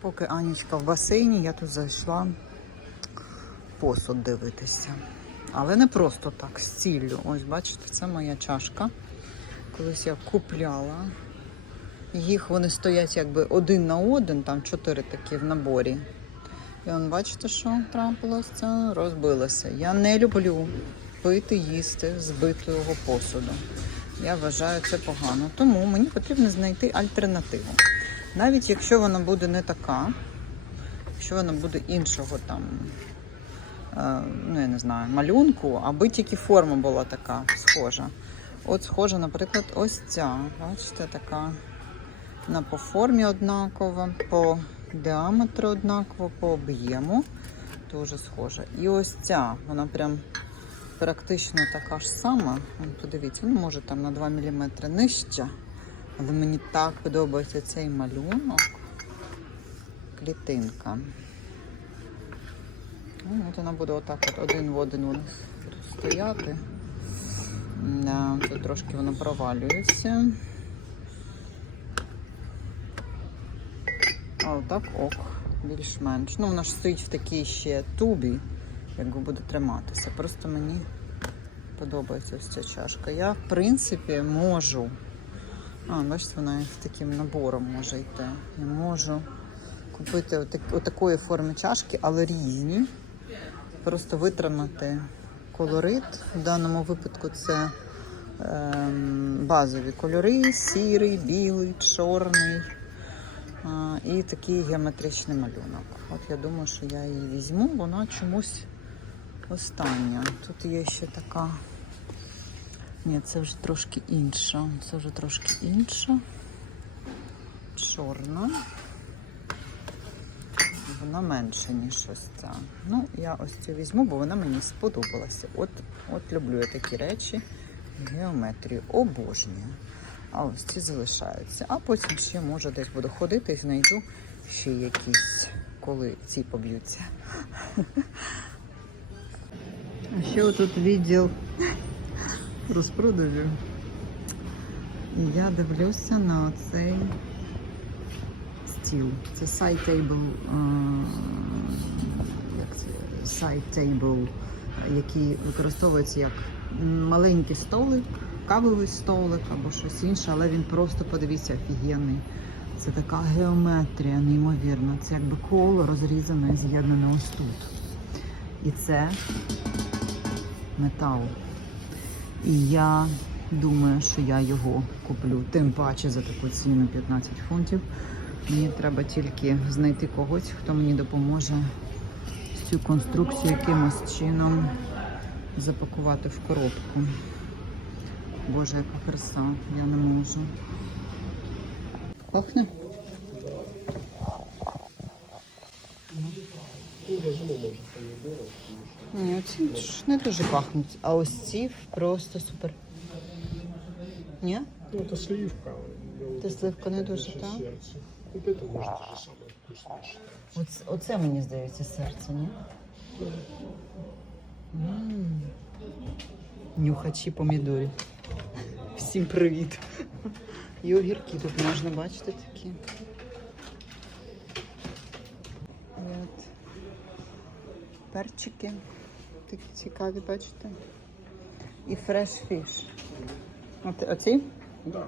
Поки Анічка в басейні, я тут зайшла посуд дивитися. Але не просто так, з ціллю. Ось бачите, це моя чашка. Колись я купляла. Їх вони стоять якби один на один, там чотири такі в наборі. І он, бачите, що трапилося? Розбилося. Я не люблю пити, їсти з битого посуду. Я вважаю це погано. Тому мені потрібно знайти альтернативу. Навіть якщо вона буде не така, якщо вона буде іншого там, е, ну я не знаю, малюнку, аби тільки форма була така схожа. От схожа, наприклад, ось ця. Бачите, така вона по формі однакова, по діаметру однаково, по об'єму. Дуже схожа. І ось ця, вона прям практично така ж сама. Подивіться, ну може там на 2 мм нижча. Але мені так подобається цей малюнок. Клітинка. Ну, от вона буде отак от один в один у нас стояти. Тут трошки воно провалюється. А отак ок, більш-менш. Ну, вона ж стоїть в такій ще тубі, якби буде триматися. Просто мені подобається ось ця чашка. Я, в принципі, можу. А, бачите, вона з таким набором може йти. Я можу купити отак, отакої форми чашки, але різні. Просто витримати колорит. В даному випадку це ем, базові кольори: сірий, білий, чорний. А, і такий геометричний малюнок. От я думаю, що я її візьму, вона чомусь остання. Тут є ще така. Ні, це вже трошки інша. Це вже трошки інша. Чорна. Вона менша, ніж ось ця. Ну, я ось цю візьму, бо вона мені сподобалася. От, от люблю я такі речі. Геометрію обожнюю. А ось ці залишаються. А потім ще може десь буду ходити і знайду ще якісь, коли ці поб'ються. А ще отут відділ розпродажу. І я дивлюся на цей стіл. Це side table, table, який використовується як маленький столик, кавовий столик або щось інше, але він просто, подивіться, офігенний. Це така геометрія, неймовірна. Це якби коло розрізане і з'єднане ось тут. І це метал. І я думаю, що я його куплю. Тим паче за таку ціну 15 фунтів. Мені треба тільки знайти когось, хто мені допоможе цю конструкцію якимось чином запакувати в коробку. Боже, яка краса, я не можу. Пахне? Ні, оці ж не дуже пахнуть, а ось ці просто супер. Ні? Ну, это сливка. ну, Це сливка не дуже, это так? сердце. Вот это может даже самое вкусное считается. Оце, оце мені здається серце, ні? М. Нюхачі помідорів. Всім привіт. І огірки тут можна бачити такі. І от перчики. Такі цікаві, бачите. І фреш фіш. От, оці? Да.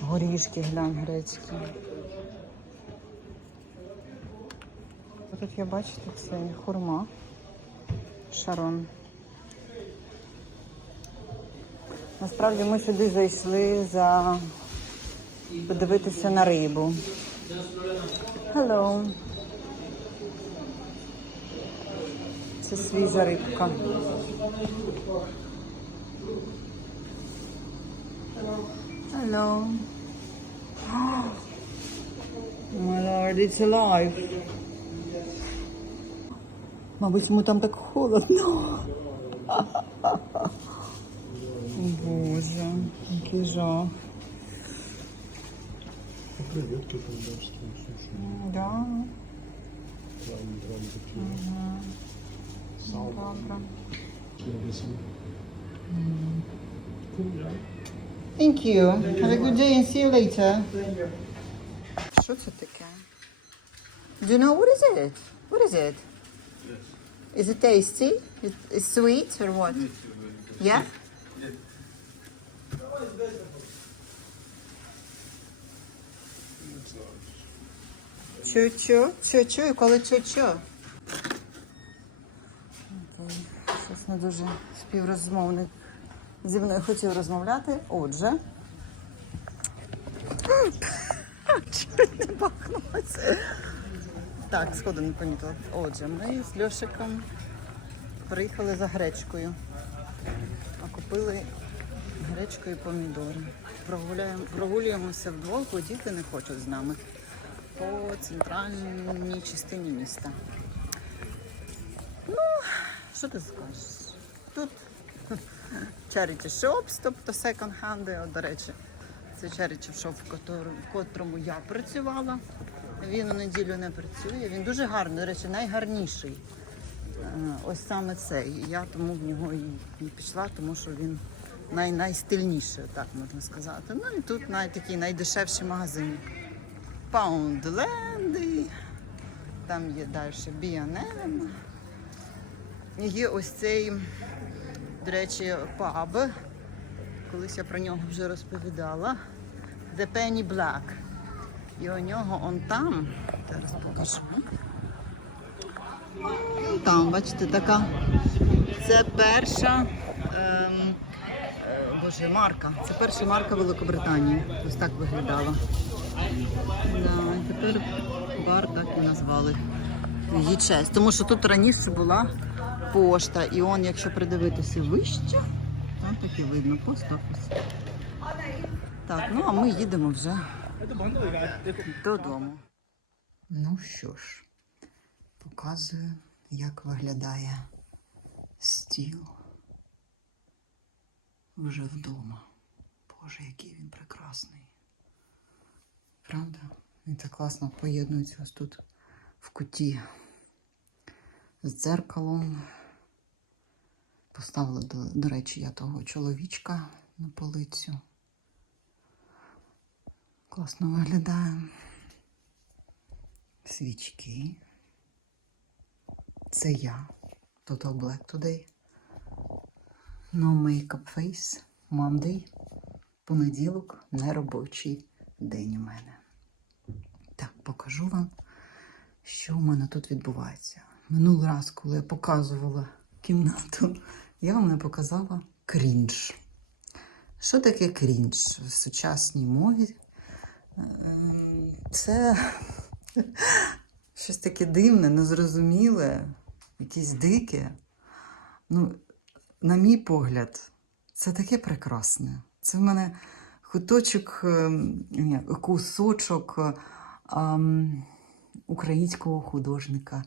Горішки, глянь, грецькі. Тут я бачите, це хурма. Шарон. Насправді ми сюди зайшли за подивитися на рибу. Hello. Це свіжа рибка. Hello. Oh my lord, it's alive. Мабуть, йому там так холодно. Боже, який жах. Креветки там давские, слушай. Да, Прям, прям такие. Сало. добре. Сервисы. Курья. Thank you. Have a good day and see you later. Що це таке? Do you know what is it? What is it? Is it tasty? It, it's sweet or what? Yeah? Чу-чу, чу-чу, і коли чу-чу. Щось не дуже співрозмовник зі мною хотів розмовляти. Отже. Чуть не бахнулася. Так, сходу не помітила. Отже, ми з Льошиком приїхали за гречкою. А купили гречку і помідори. Прогулюємося вдвох, бо діти не хочуть з нами по центральній частині міста. Що ти скажеш? Тут charity shops, тобто секонд-хенди, От, до речі, це charity shop, в котрому, я працювала. Він у неділю не працює. Він дуже гарний, до речі, найгарніший. Е, Ось саме цей. Я тому в нього і, пішла, тому що він най, найстильніший, так можна сказати. Ну і тут най, такий найдешевший магазин. Паундленди, там є далі B&M. Є ось цей, до речі, паб. Колись я про нього вже розповідала. The Penny Black. І у нього он там. Зараз покажу. Ну, Там, бачите, така. Це перша. Ем, е, боже, марка. Це перша марка Великобританії. Ось так виглядала. Да, тепер бар так і назвали її честь. Тому що тут раніше була пошта, і он, якщо придивитися вище, там таки видно пост офіс. Так, ну а ми їдемо вже додому. Ну що ж, показую, як виглядає стіл вже вдома. Боже, який він прекрасний. Правда? Він так класно поєднується ось тут в куті з дзеркалом. Поставила, до, до речі, я того чоловічка на полицю. Класно виглядає. Свічки. Це я. Total Black Today. No Makeup Face. Monday. Понеділок. Неробочий день у мене. Так, покажу вам, що в мене тут відбувається. Минулий раз, коли я показувала кімнату, я вам не показала крінж. Що таке крінж в сучасній мові? Ем, Це щось таке дивне, незрозуміле, якесь дике. Ну, на мій погляд, це таке прекрасне. Це в мене куточок, ем, ні, кусочок ем, українського художника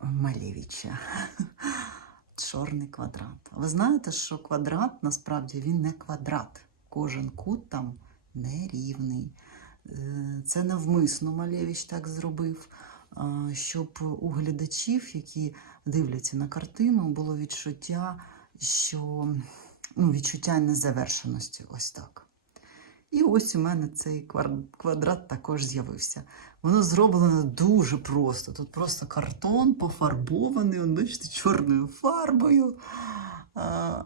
Малєвича. Чорний квадрат. Ви знаєте, що квадрат насправді він не квадрат. Кожен кут там нерівний. Е, Це навмисно Малєвич так зробив, щоб у глядачів, які дивляться на картину, було відчуття, що ну, відчуття незавершеності. Ось так. І ось у мене цей квадрат також з'явився. Воно зроблено дуже просто. Тут просто картон пофарбований, он, бачите, чорною фарбою.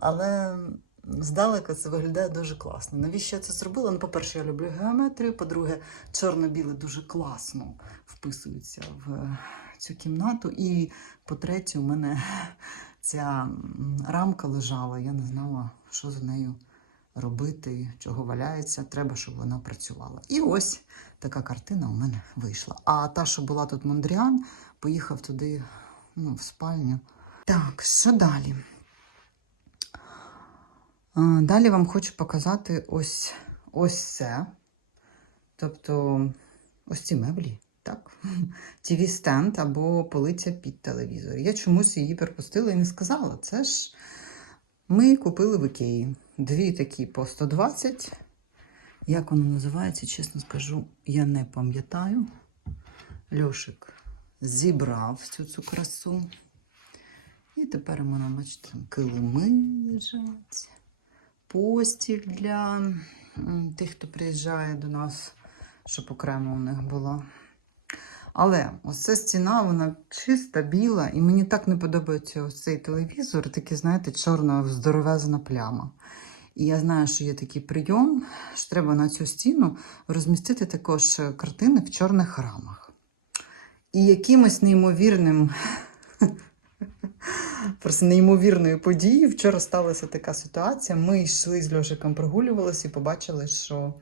Але здалека це виглядає дуже класно. Навіщо я це зробила? Ну, по-перше, я люблю геометрію. По-друге, чорно-біле дуже класно вписується в цю кімнату. І по-третє, у мене ця рамка лежала, я не знала, що з нею робити, чого валяється. Треба, щоб вона працювала. І ось така картина у мене вийшла. А та, що була тут Мондріан, поїхав туди, ну, в спальню. Так, що далі? Далі вам хочу показати ось, ось це. Тобто, ось ці меблі, так? tv стенд або полиця під телевізор. Я чомусь її пропустила і не сказала. Це ж ми купили в Ікеї. Дві такі по 120. Як воно називається, чесно скажу, я не пам'ятаю. Льошик зібрав цю цю красу. І тепер мене, бачите, там килими лежать. Постіль для тих, хто приїжджає до нас, щоб окремо у них була. Але ось ця стіна, вона чиста, біла, і мені так не подобається ось цей телевізор, такий, знаєте, чорна здоровезна пляма. І я знаю, що є такий прийом, що треба на цю стіну розмістити також картини в чорних рамах. І якимось неймовірним, просто неймовірною подією вчора сталася така ситуація. Ми йшли з Льошиком, прогулювалися і побачили, що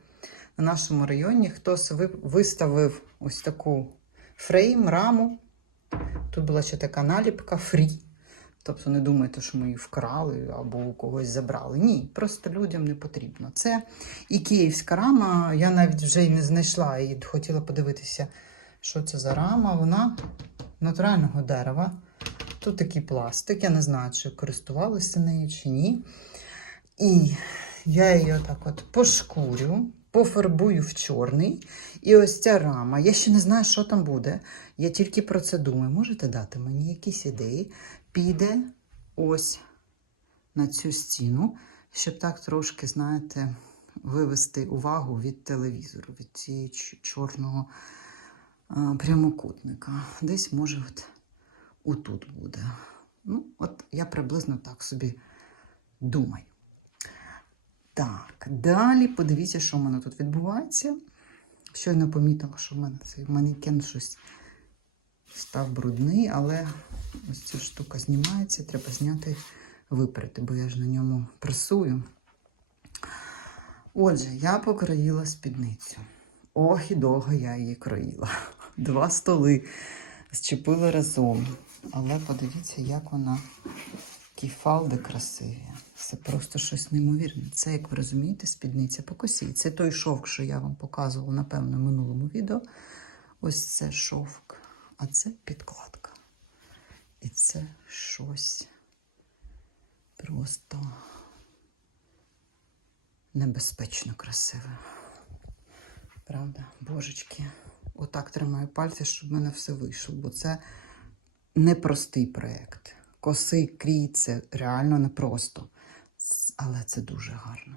на нашому районі хтось виставив ось таку фрейм, раму. Тут була ще така наліпка фрі. Тобто не думайте, що ми її вкрали або у когось забрали. Ні, просто людям не потрібно. Це і київська рама. Я навіть вже й не знайшла і хотіла подивитися, що це за рама. Вона натурального дерева. Тут такий пластик. Я не знаю, чи користувалися нею чи ні. І я її отак от пошкурю, пофарбую в чорний. І ось ця рама. Я ще не знаю, що там буде. Я тільки про це думаю. Можете дати мені якісь ідеї? Піде ось на цю стіну, щоб так трошки, знаєте, вивести увагу від телевізору, від цієї чорного прямокутника. Десь, може, от отут буде. Ну, от я приблизно так собі думаю. Так, далі подивіться, що в мене тут відбувається. Щойно помітила, що в мене цей манекен щось став брудний, але ось ця штука знімається, треба зняти, виперти, бо я ж на ньому пресую. Отже, я покроїла спідницю. Ох і довго я її кроїла. Два столи зчепила разом. Але подивіться, як вона такі фалди красиві. Це просто щось неймовірне. Це, як ви розумієте, спідниця по косі. Це той шовк, що я вам показувала, напевно, в минулому відео. Ось це шовк, а це підкладка. І це щось просто небезпечно красиве. Правда, божечки, отак тримаю пальці, щоб в мене все вийшло, бо це непростий проєкт. Коси, крій, це реально непросто. Але це дуже гарно.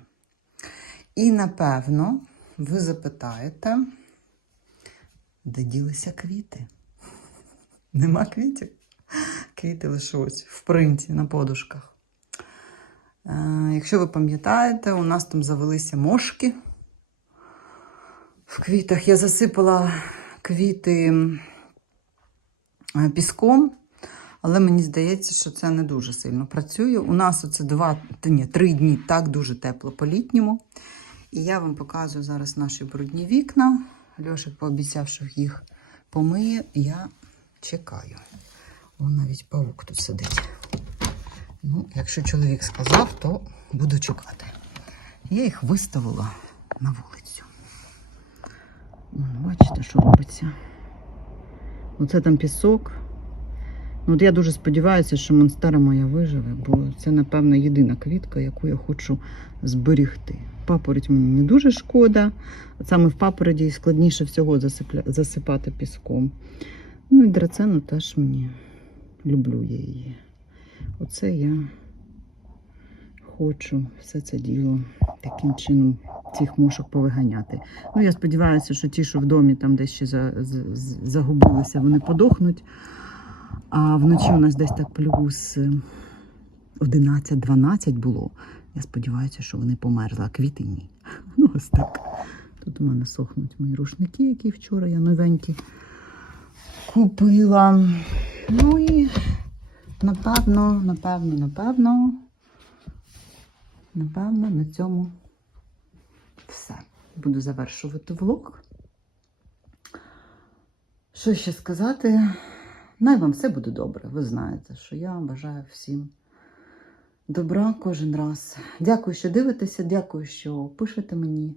І напевно, ви запитаєте, де ділися квіти? Нема квітів? Квіти лише в принті на подушках. Е, якщо ви пам'ятаєте, у нас там завелися мошки в квітах. Я засипала квіти е, піском, але мені здається, що це не дуже сильно працює. У нас оце два, ні, три дні так дуже тепло по-літньому. І я вам показую зараз наші брудні вікна. Льошик пообіцяв, що їх помиє. Я чекаю. О, навіть павук тут сидить. Ну, якщо чоловік сказав, то буду чекати. Я їх виставила на вулицю. Вон, Бачите, що робиться? Оце там пісок. Ну, от я дуже сподіваюся, що монстера моя виживе, бо це, напевно, єдина квітка, яку я хочу зберігти. Папороть мені не дуже шкода. Саме в папороті складніше всього засипля... засипати піском. Ну і драцену теж мені люблю я її. Оце я хочу все це діло таким чином цих мушок повиганяти. Ну, я сподіваюся, що ті, що в домі там десь ще загубилися, вони подохнуть. А вночі у нас десь так плюс е, 11-12 було. Я сподіваюся, що вони померзли, а квіти ні. Ну, ось так. Тут у мене сохнуть мої рушники, які вчора я новенькі купила. Ну і напевно, напевно, напевно, напевно, на цьому все. Буду завершувати влог. Що ще сказати? Най вам все буде добре. Ви знаєте, що я бажаю всім добра кожен раз. Дякую, що дивитеся, дякую, що пишете мені.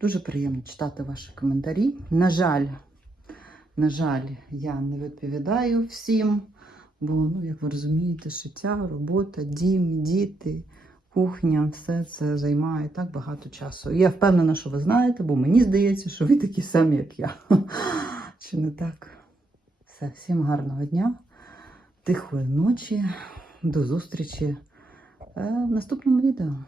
Дуже приємно читати ваші коментарі. На жаль, на жаль, я не відповідаю всім, бо, ну, як ви розумієте, життя, робота, дім, діти, кухня, все це займає так багато часу. І я впевнена, що ви знаєте, бо мені здається, що ви такі самі, як я. Чи не так? Все, всім гарного дня, тихої ночі, до зустрічі е, в наступному відео.